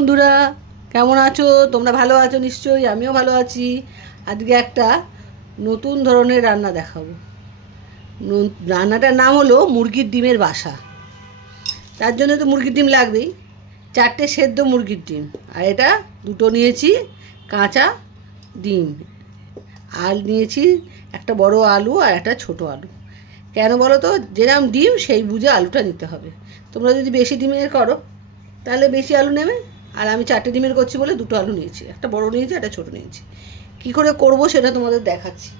বন্ধুরা, কেমন আছো? তোমরা ভালো আছো নিশ্চয়ই, আমিও ভালো আছি। আজকে একটা নতুন ধরনের রান্না দেখাবো। রান্নাটার নাম হলো মুরগির ডিমের বাসা। তার জন্য তো মুরগির ডিম লাগবেই। 4টে সেদ্ধ মুরগির ডিম, আর এটা দুটো নিয়েছি কাঁচা ডিম, আর নিয়েছি একটা বড় আলু আর একটা ছোট আলু। কেন বলো তো? যেরকম ডিম সেই বুঝে আলুটা নিতে হবে। তোমরা যদি বেশি ডিমের করো তাহলে বেশি আলু নেবে, আর আমি 4টে ডিমের করছি বলে 2টো আলু নিয়েছি, একটা বড় নিয়েছি একটা ছোটো নিয়েছি। কী করে করব সেটা তোমাদের দেখাচ্ছি।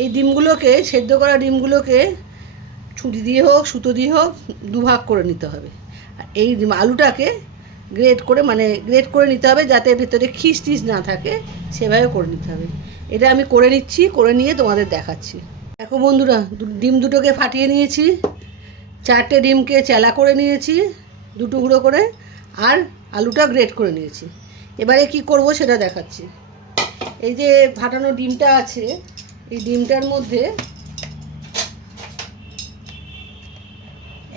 এই ডিমগুলোকে, সেদ্ধ করা ডিমগুলোকে ছুরি দিয়ে হোক সুতো দিয়ে হোক দুভাগ করে নিতে হবে। আর এই আলুটাকে গ্রেট করে নিতে হবে, যাতে ভেতরে খিস টিস না থাকে, সেভাবে করে নিতে হবে। এটা আমি করে নিচ্ছি, করে নিয়ে তোমাদের দেখাচ্ছি। দেখো বন্ধুরা, ডিম দুটোকে ফাটিয়ে নিয়েছি, 4টে ডিমকে চেলা করে নিয়েছি 2 টুকরো করে, আর আলুটা গ্রেট করে নিয়েছি। এবারে কি করব সেটা দেখাচ্ছি। এই যে ফাটানো ডিমটা আছে, এই ডিমটার মধ্যে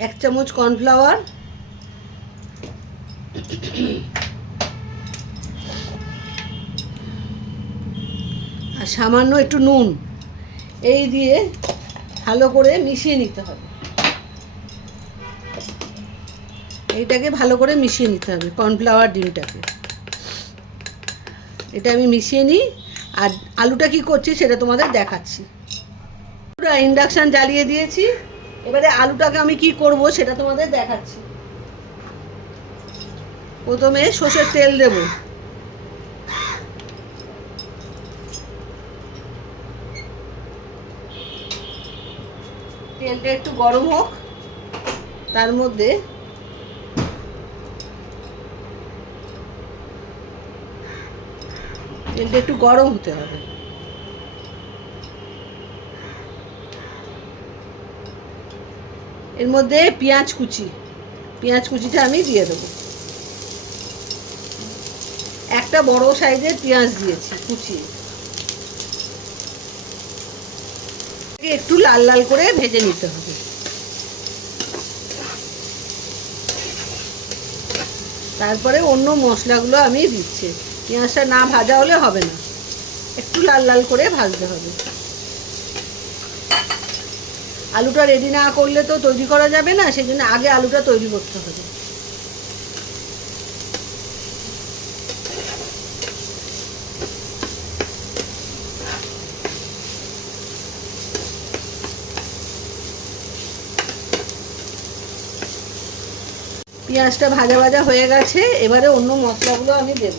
1 চামচ কর্নফ্লাওয়ার, আর সামান্য একটু নুন, এই দিয়ে ভালো করে মিশিয়ে নিতে হবে। এইটাকে ভালো করে মিশিয়ে নিতে হবে, কর্নফ্লাওয়ার ডিমটাকে। এটা আমি মিশিয়ে নিই, আর আলুটা কি করছি সেটা তোমাদের দেখাচ্ছি। পুরো ইন্ডাকশান জ্বালিয়ে দিয়েছি, এবারে আলুটাকে আমি কি করব সেটা তোমাদের দেখাচ্ছি। প্রথমে সর্ষের তেল দেব, তেলটা একটু গরম হোক, তার মধ্যে তেলটা একটু গরম হতে হবে। এর মধ্যে পেঁয়াজ কুচিটা আমি দিয়ে দেবো। একটা বড় সাইজের পেঁয়াজ দিয়েছি কুচিয়ে। একটু লাল লাল করে ভেজে নিতে হবে। তারপরে অন্য মশলাগুলো আমি দিচ্ছি। পেঁয়াজটা না ভাজা হলে হবে না, একটু লাল লাল করে ভাজতে হবে। আলুটা রেডি না করলে তো তৈরি করা যাবে না, সেই জন্য আগে আলুটা তৈরি করতে হবে। পেঁয়াজটা ভাজা ভাজা হয়ে গেছে, এবারে অন্য মশলাগুলো আমি দেব।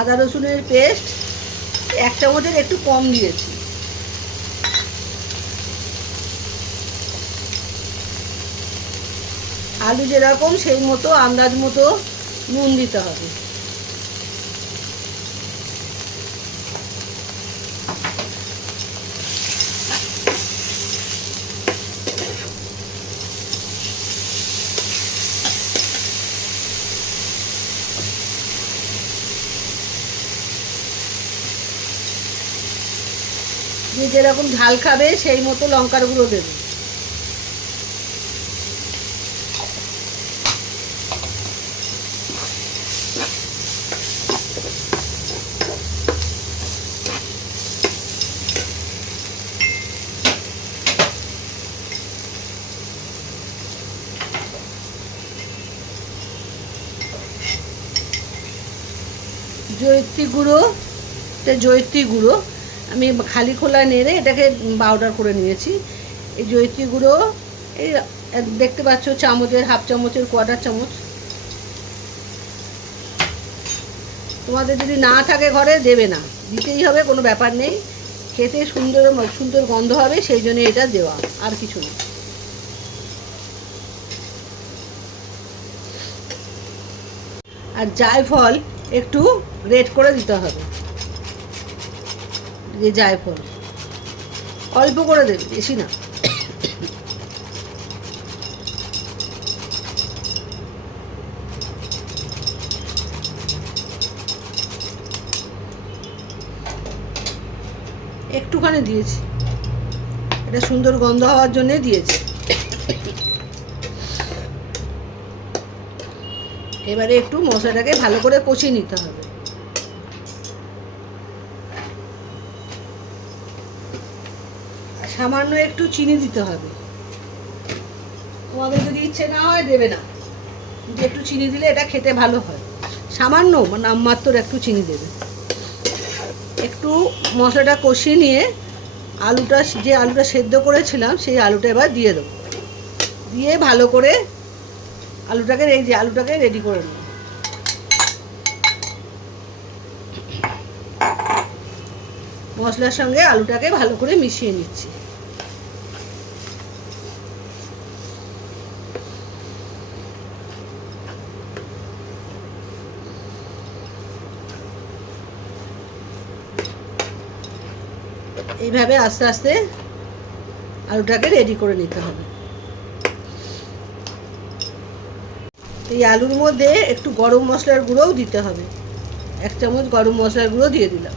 আদা রসুনের পেস্ট 1 চামচের একটু কম দিয়েছি। আলু যেরকম সেই মতো আন্দাজ মতো নুন দিতে হবে। যে যেরকম ঝাল খাবে সেই মতো লঙ্কার গুঁড়ো দেবে। জয়িত্রী গুঁড়ো আমি খালি খোলা নেড়ে এটাকে পাউডার করে নিয়েছি। এই জয়িত্রী গুঁড়ো এই দেখতে পাচ্ছ চামচের, হাফ চামচের, 1/4 চামচ। তোমাদের যদি না থাকে ঘরে দেবে না, দিতেই হবে, কোনো ব্যাপার নেই। খেতে সুন্দর গন্ধ হবে, সেই জন্য এটা দেওয়া, আর কিছু না। আর জায়ফল একটু গ্রেট করে দিতে হবে। যে জায়ফল অল্প করে দেবে, বেশি না। একটুখানি দিয়েছি, এটা সুন্দর গন্ধ হওয়ার জন্যে দিয়েছি। এবারে একটু মশলাটাকে ভালো করে কষিয়ে নিতে হবে। সামান্য একটু চিনি দিতে হবে, তোমাদের যদি ইচ্ছে না হয় দেবে না, কিন্তু একটু চিনি দিলে এটা খেতে ভালো হয়। সামান্য নামমাত্র একটু চিনি দেবে। একটু মশলাটা কষিয়ে নিয়ে যে আলুটা সেদ্ধ করেছিলাম সেই আলুটা এবার দিয়ে দেবো। দিয়ে ভালো করে আলুটাকে রেডি করে নেব। মশলার সঙ্গে আলুটাকে ভালো করে মিশিয়ে নিচ্ছি। এইভাবে আস্তে আস্তে আলুটাকে রেডি করে নিতে হবে। এই আলুর মধ্যে একটু গরম মশলার গুঁড়োও দিতে হবে। 1 চামচ গরম মশলার গুঁড়ো দিয়ে দিলাম।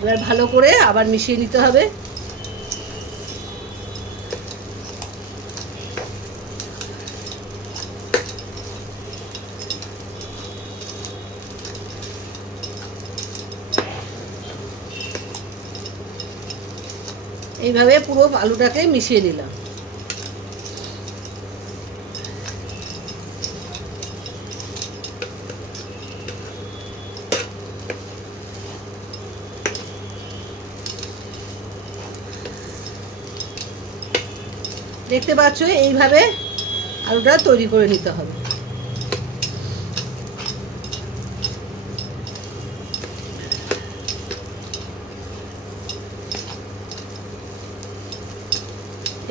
এবার ভালো করে আবার মিশিয়ে নিতে হবে। এইভাবে পুরো আলুটাকে মিশিয়ে নিলাম। দেখতে পাচ্ছ, এইভাবে আলুটা তৈরি করে নিতে হবে।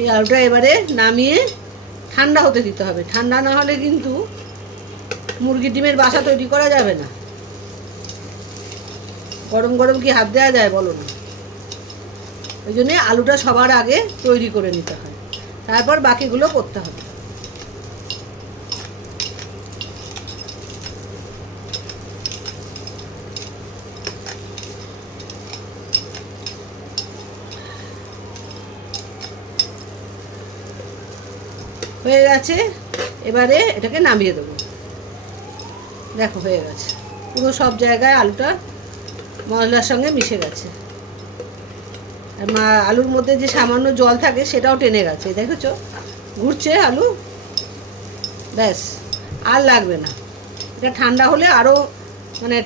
এই আলুটা এবারে নামিয়ে ঠান্ডা হতে দিতে হবে। ঠান্ডা না হলে কিন্তু মুরগির ডিমের বাসা তৈরি করা যাবে না। গরম গরম কি হাত দেওয়া যায় বলো না? ওই জন্যে আলুটা সবার আগে তৈরি করে নিতে হয়, তারপর বাকিগুলো করতে হবে। হয়ে গেছে, এবারে এটাকে নামিয়ে দেবো। দেখো হয়ে গেছে, পুরো সব জায়গায় আলুটা মশলার সঙ্গে মিশে গেছে। আর আলুর মধ্যে যে সামান্য জল থাকে সেটাও টেনে গেছে, দেখেছো ঘুরছে আলু। ব্যাস, আর লাগবে না। এটা ঠান্ডা হলে আরও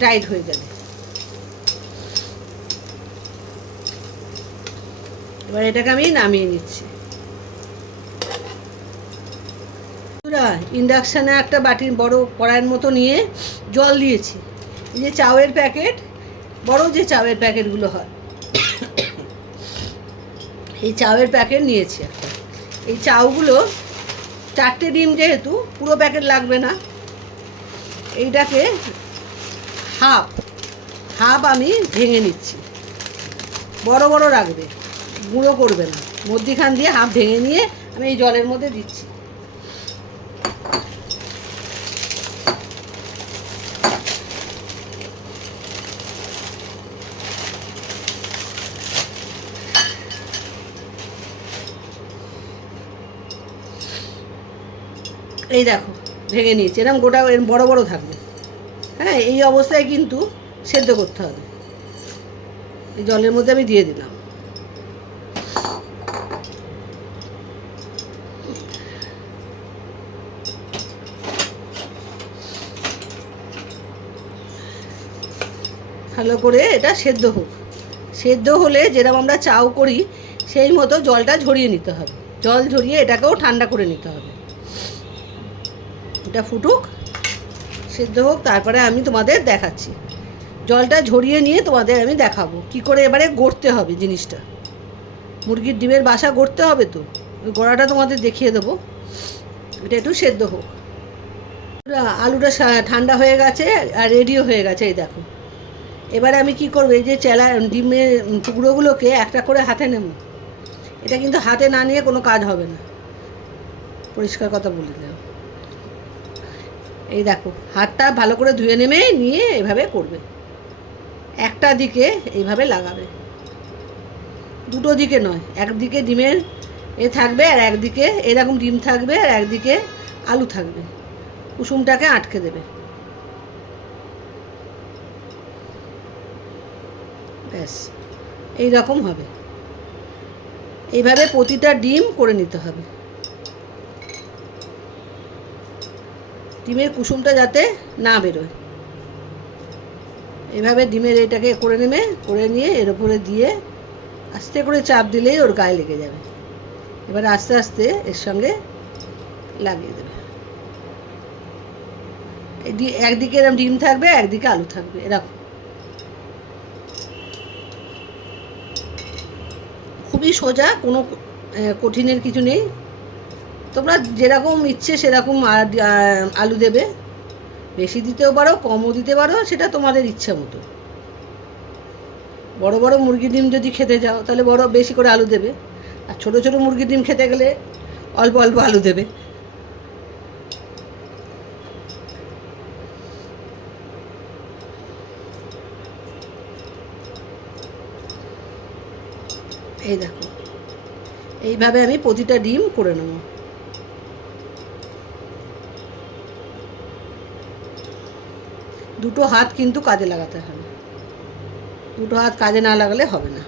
টাইট হয়ে যাবে। এবার এটাকে আমি নামিয়ে নিচ্ছি। ইন্ডাকশানে একটা বাটির বড় কড়াইয়ের মতো নিয়ে জল দিয়েছি। এই যে চাউয়ের প্যাকেট, বড় যে চাউয়ের প্যাকেটগুলো হয়, এই চাউয়ের প্যাকেট নিয়েছি একটা। এই চাউগুলো 4টে ডিম, যেহেতু পুরো প্যাকেট লাগবে না, এইটাকে হাফ আমি ভেঙে নিচ্ছি। বড় বড় রাখবে, গুঁড়ো করবে না। মধ্যিখান দিয়ে হাফ ভেঙে নিয়ে আমি এই জলের মধ্যে দিচ্ছি। এই দেখো ভেঙে নিয়েছি, এরকম গোটা বড় বড় থাকবে। হ্যাঁ, এই অবস্থায় কিন্তু সেদ্ধ করতে হবে। এই জলের মধ্যে আমি দিয়ে দিলাম। ভালো করে এটা সেদ্ধ হোক। সেদ্ধ হলে যেরকম আমরা চাউ করি সেই মতো জলটা ঝরিয়ে নিতে হবে। জল ঝরিয়ে এটাকেও ঠান্ডা করে নিতে হবে। এটা ফুটুক, সেদ্ধ হোক, তারপরে আমি তোমাদের দেখাচ্ছি। জলটা ঝরিয়ে নিয়ে তোমাদের আমি দেখাবো কি করে এবারে গড়তে হবে জিনিসটা। মুরগির ডিমের বাসা গড়তে হবে, তো ওই গড়াটা তোমাদের দেখিয়ে দেবো। এটা একটু সেদ্ধ হোক। আলুটা ঠান্ডা হয়ে গেছে আর রেডিও হয়ে গেছে, এই দেখো। এবারে আমি কি করবো, এই যে ডিমের টুকরোগুলোকে একটা করে হাতে নেব। এটা কিন্তু হাতে না নিয়ে কোনো কাজ হবে না, পরিষ্কার কথা বলে দেব। এই দেখো, হাতটা ভালো করে ধুয়ে নিয়ে এভাবে করবে। একটা দিকে এইভাবে লাগাবে, দুটো দিকে নয়, একদিকে ডিমের থাকবে আর একদিকে এরকম ডিম থাকবে আর একদিকে আলু থাকবে, কুসুমটাকে আটকে দেবে। ব্যাস এই রকম হবে। এইভাবে প্রতিটা ডিম করে নিতে হবে, ডিমের কুসুমটা যাতে না বেরোয়। এইভাবে ডিমের এটাকে করে নেবে, করে নিয়ে এর উপরে দিয়ে আস্তে করে চাপ দিলেই ওর গায়ে লেগে যাবে। এবার আস্তে আস্তে এর সঙ্গে লাগিয়ে দেবে। একদিকে এরকম ডিম থাকবে, একদিকে আলু থাকবে, এরকম। খুবই সোজা, কোনো কঠিনের কিছু নেই। তোমরা যেরকম ইচ্ছে সেরকম আলু দেবে, বেশি দিতেও পারো কমও দিতে পারো, সেটা তোমাদের ইচ্ছা মতো। বড় বড় মুরগির ডিম যদি খেতে যাও তাহলে বেশি করে আলু দেবে, আর ছোট ছোট মুরগির ডিম খেতে গেলে অল্প অল্প আলু দেবে। এই দেখো, এইভাবে আমি প্রতিটা ডিম করে নেব। দুটো হাত কিন্তু কাজে লাগাতে হবে, দুটো হাত কাজে না লাগালে হবে না।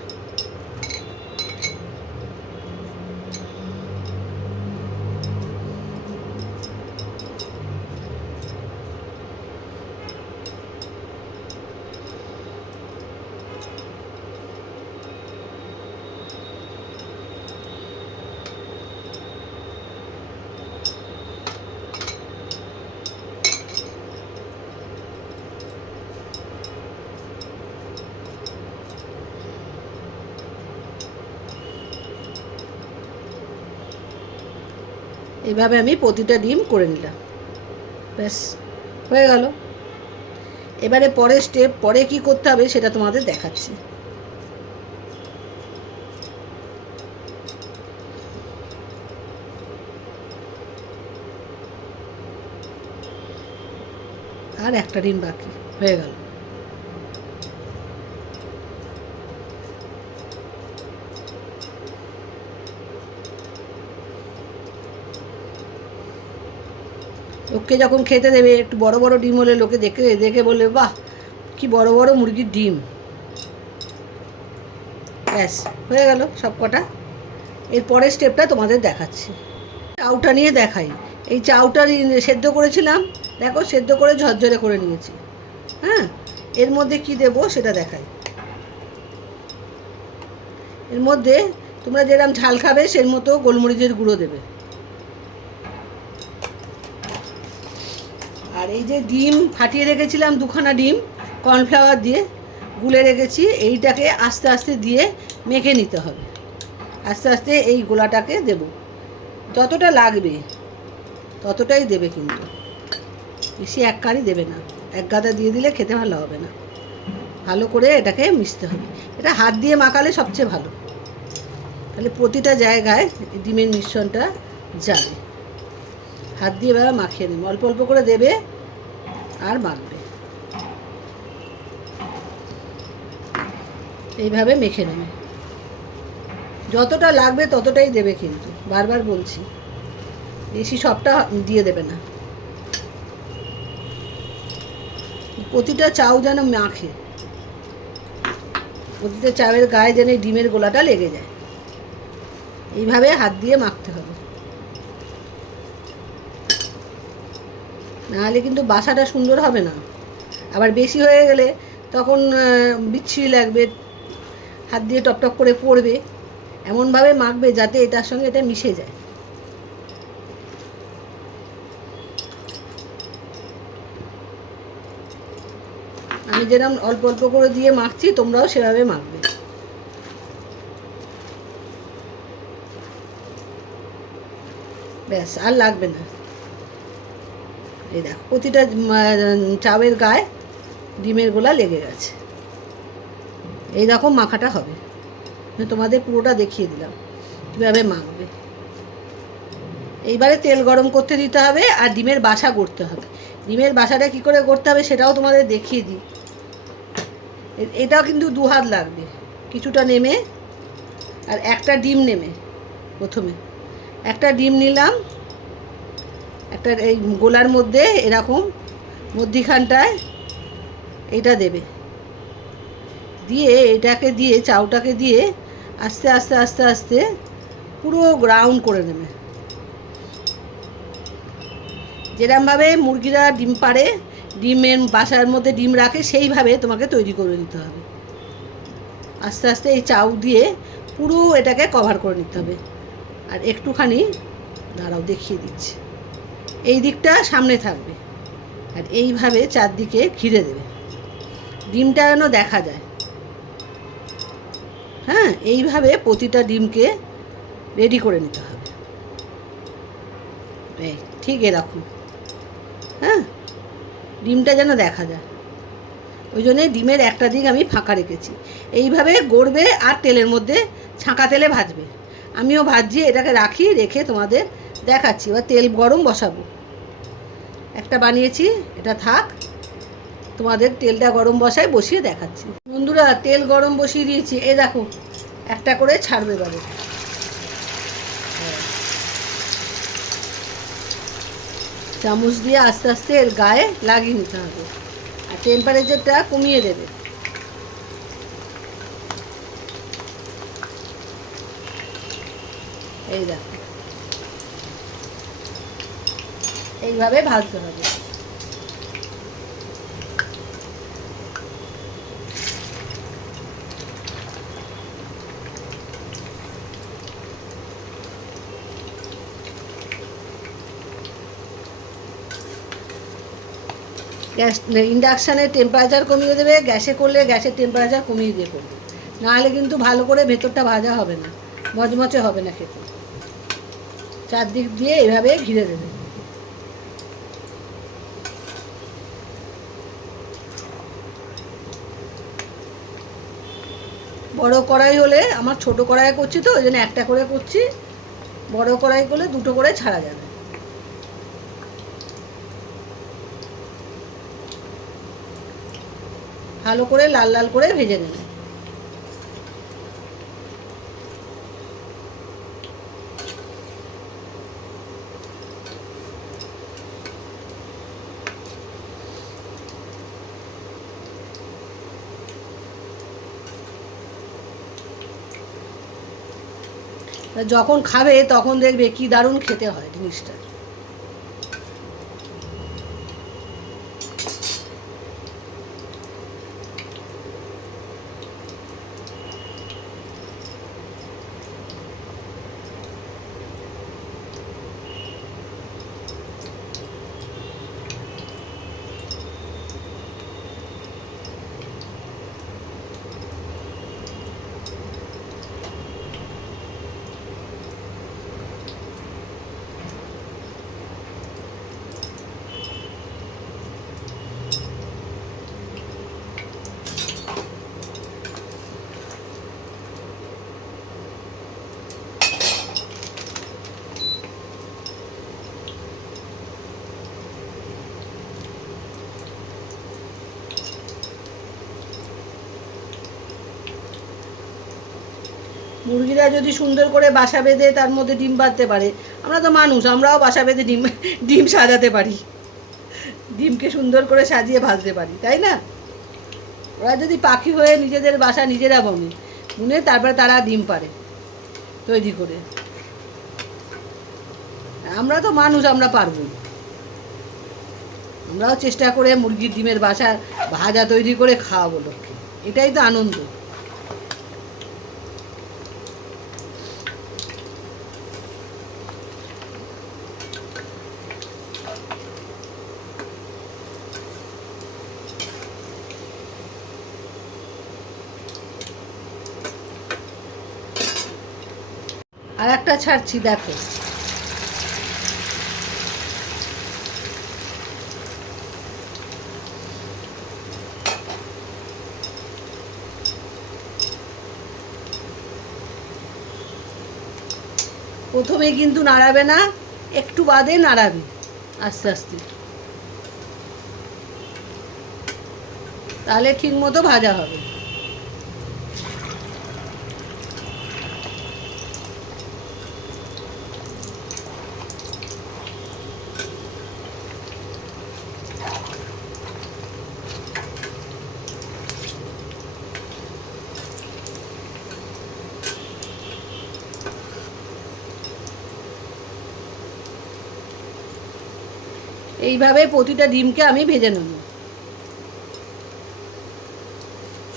এইভাবে আমি প্রতিটা ডিম করে নিলাম, ব্যাস হয়ে গেল। এবারে পরের স্টেপ, পরে কি করতে হবে সেটা তোমাদের দেখাচ্ছি। আর একটা ডিম বাকি, হয়ে গেল। লোককে যখন খেতে দেবে একটু বড় বড় ডিম হলে লোকে দেখে দেখে বলবে, বাহ কি বড় বড় মুরগির ডিম। ব্যাস হয়ে গেল সব কটা। এর পরের স্টেপটা তোমাদের দেখাচ্ছি। চাউটা নিয়ে দেখাই। এই চাউটা সেদ্ধ করেছিলাম, দেখো সেদ্ধ করে ঝরঝরে করে নিয়েছি। হ্যাঁ, এর মধ্যে কি দেবো সেটা দেখাই। এর মধ্যে তোমরা যেরকম ঝাল খাবে সের মতো গোলমরিচের গুঁড়ো দেবে। আর এই যে ডিম ফাটিয়ে রেখেছিলাম, দুখানা ডিম কর্নফ্লাওয়ার দিয়ে গুলে রেখেছি, এইটাকে আস্তে আস্তে দিয়ে মেখে নিতে হবে। আস্তে আস্তে এই গোলাটাকে দেব, যতটা লাগবে ততটাই দেবে, কিন্তু বেশি এক কারি দেবে না। এক গাদা দিয়ে দিলে খেতে ভালো হবে না। ভালো করে এটাকে মিশতে হবে। এটা হাত দিয়ে মাখালে সবচেয়ে ভালো, তাহলে প্রতিটা জায়গায় ডিমের মিশ্রণটা যাবে। হাত দিয়ে এবার মাখিয়ে নেবে, অল্প অল্প করে দেবে আর মাখবে। এইভাবে মেখে নেবে, যতটা লাগবে ততটাই দেবে, কিন্তু বারবার বলছি বেশি সবটা দিয়ে দেবে না। প্রতিটা চাউ যেন মাখে, প্রতিটা চাউয়ের গায়ে যেন ডিমের গোলাটা লেগে যায়, এইভাবে হাত দিয়ে মাখতে হবে। নাহলে কিন্তু বাসাটা সুন্দর হবে না। আবার বেশি হয়ে গেলে তখন বিচ্ছিরি লাগবে, হাত দিয়ে টপটপ করে পড়বে। এমনভাবে মাখবে যাতে এটার সঙ্গে এটা মিশে যায়। আমি যেরকম অল্প অল্প করে দিয়ে মাখছি, তোমরাও সেভাবে মাখবে। ব্যাস আর লাগবে না। এই দেখো প্রতিটা চাউয়ের গায়ে ডিমের গোলা লেগে গেছে। এই রকম মাখাটা হবে। তোমাদের পুরোটা দেখিয়ে দিলাম কীভাবে মাখবে। এইবারে তেল গরম করতে দিতে হবে আর ডিমের বাসা করতে হবে। ডিমের বাসাটা কী করে করতে হবে সেটাও তোমাদের দেখিয়ে দিই। এটাও কিন্তু 2 হাত লাগবে, কিছুটা নেমে আর একটা ডিম নেমে প্রথমে একটা ডিম নিলাম, একটা এই গোলার মধ্যে এরকম মধ্যিখানটায় এটা দেবে, দিয়ে এটাকে দিয়ে চাউটাকে দিয়ে আস্তে আস্তে আস্তে আস্তে পুরো রাউন্ড করে নেবে। যেরকমভাবে মুরগিরা ডিম পাড়ে, ডিমের বাসার মধ্যে ডিম রাখে, সেইভাবে তোমাকে তৈরি করে নিতে হবে। আস্তে আস্তে এই চাউ দিয়ে পুরো এটাকে কভার করে নিতে হবে। আর একটুখানি দাঁড়াও দেখিয়ে দিচ্ছি, এই দিকটা সামনে থাকবে আর এইভাবে চারদিকে ঘিরে দেবে, ডিমটা যেন দেখা যায়। হ্যাঁ, এইভাবে প্রতিটা ডিমকে রেডি করে নিতে হবে, এই ঠিক এরকম। হ্যাঁ, ডিমটা যেন দেখা যায়, ওই জন্যে ডিমের একটা দিক আমি ফাঁকা রেখেছি। এইভাবে গড়বে আর তেলের মধ্যে ছাঁকা তেলে ভাজবে। আমিও ভাজি, এটাকে রাখি, রেখে তোমাদের দেখাচ্ছি। এবার তেল গরম বসাবো, একটা বানিয়েছি, এটা থাক, তোমাদের তেলটা গরম বসিয়ে দেখাচ্ছি। বন্ধুরা তেল গরম বসিয়ে দিয়েছি, এই দেখো একটা করে ছাড়বে এবারে। চামচ দিয়ে আস্তে আস্তে এর গায়ে লাগিয়ে নিতে হবে আর টেম্পারেচারটা কমিয়ে দেবে। এই দেখো এইভাবে ভাজতে হবে। গ্যাস ইন্ডাকশানের টেম্পারেচার কমিয়ে দেবে, গ্যাসে করলে গ্যাসের টেম্পারেচার কমিয়ে দিয়ে করবে, নাহলে কিন্তু ভালো করে ভেতরটা ভাজা হবে না, মচমচে হবে না খেতে। চারদিক দিয়ে এইভাবে ঘিরে দেবে। বড় কড়াই হলে, আমার ছোট কড়াই করছি তো ওই জন্য একটা করে করছি, বড় কড়াই করলে দুটো করে ছাড়া যাবে। ভালো করে লাল লাল করে ভেজে নেবে। যখন খাবে তখন দেখবে কি দারুণ খেতে হয় জিনিসটা। মুরগিরা যদি সুন্দর করে বাসা বেঁধে তার মধ্যে ডিম পাড়তে পারে, আমরা তো মানুষ, আমরাও বাসা বেঁধে ডিম সাজাতে পারি, ডিমকে সুন্দর করে সাজিয়ে ভাজতে পারি, তাই না? ওরা যদি পাখি হয়ে নিজেদের বাসা নিজেরা বুনে তারপরে তারা ডিম পাড়ে তৈরি করে, আমরা তো মানুষ, আমরা পারবো। আমরাও চেষ্টা করে মুরগির ডিমের বাসা ভাজা তৈরি করে খাওয়াবো লোককে, এটাই তো আনন্দ। আর একটা ছাড়ছি দেখো, প্রথমে কিন্তু নাড়াবে না, একটু বাদে নাড়াবে আস্তে আস্তে। তাহলে ঠিক মতো ভাজা হবে। এইভাবে প্রতিটা ডিমকে আমি ভেজে নেব,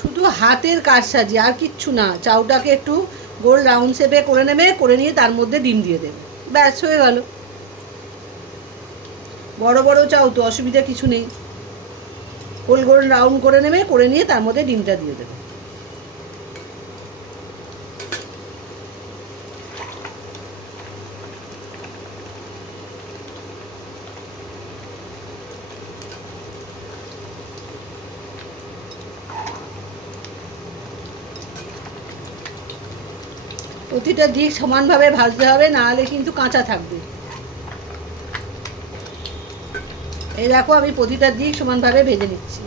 শুধু হাতের কারসাজি, আর কিচ্ছু না। চাউটাকে একটু গোল রাউন্ড শেপে করে নেবে, করে নিয়ে তার মধ্যে ডিম দিয়ে দেবে, ব্যাস হয়ে গেল। বড় বড় চাউ তো অসুবিধা কিছু নেই, গোল গোল রাউন্ড করে নেবে, করে নিয়ে তার মধ্যে ডিমটা দিয়ে দেবে। প্রতিটা দিক সমানভাবে ভাজতে হবে, নাহলে কিন্তু কাঁচা থাকবে। এই দেখো আমি প্রতিটা দিক সমানভাবে ভেজে নিচ্ছি।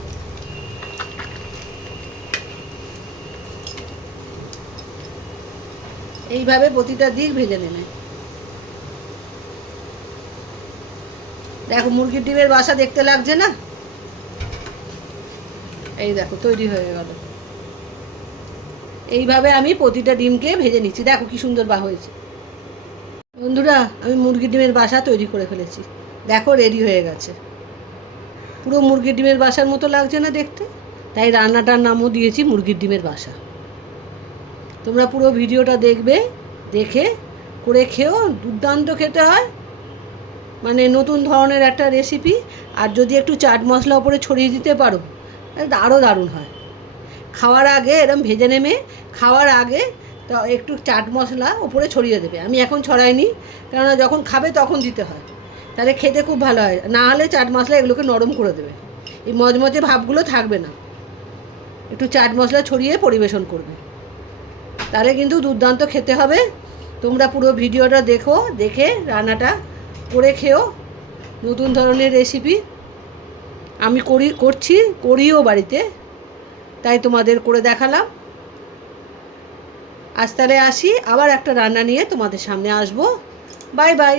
এইভাবে প্রতিটা দিক ভেজে নেবে। দেখো মুরগির ডিমের বাসা দেখতে লাগছে না? এই দেখো তৈরি হয়ে গেল। এইভাবে আমি প্রতিটা ডিমকে ভেজে নিচ্ছি। দেখো কি সুন্দর হয়েছে। বন্ধুরা, আমি মুরগির ডিমের বাসা তৈরি করে ফেলেছি। দেখো রেডি হয়ে গেছে। পুরো মুরগির ডিমের বাসার মতো লাগছে না দেখতে? তাই রান্নাটার নামও দিয়েছি মুরগির ডিমের বাসা। তোমরা পুরো ভিডিওটা দেখবে, দেখে করে খেও, দুর্দান্ত খেতে হয়। মানে নতুন ধরনের একটা রেসিপি। আর যদি একটু চাট মশলা ওপরে ছড়িয়ে দিতে পারো, আরও দারুণ হয়। খাওয়ার আগে এরম ভেজে নেবে, খাওয়ার আগে তো একটু চাট মশলা ওপরে ছড়িয়ে দেবে। আমি এখন ছড়াইনি, কেননা যখন খাবে তখন দিতে হয়, তাহলে খেতে খুব ভালো হয়। না হলে চাট মশলা এগুলোকে নরম করে দেবে, এই মজমজে ভাবগুলো থাকবে না। একটু চাট মশলা ছড়িয়ে পরিবেশন করবে, তাহলে কিন্তু দুর্দান্ত খেতে হবে। তোমরা পুরো ভিডিওটা দেখো, দেখে রান্নাটা করে খেও। নতুন ধরনের রেসিপি আমি করিও বাড়িতে, তাই তোমাদের করে দেখালাম। আজ তাহলে আসি, আবার একটা রান্না নিয়ে তোমাদের সামনে আসবো। Bye bye.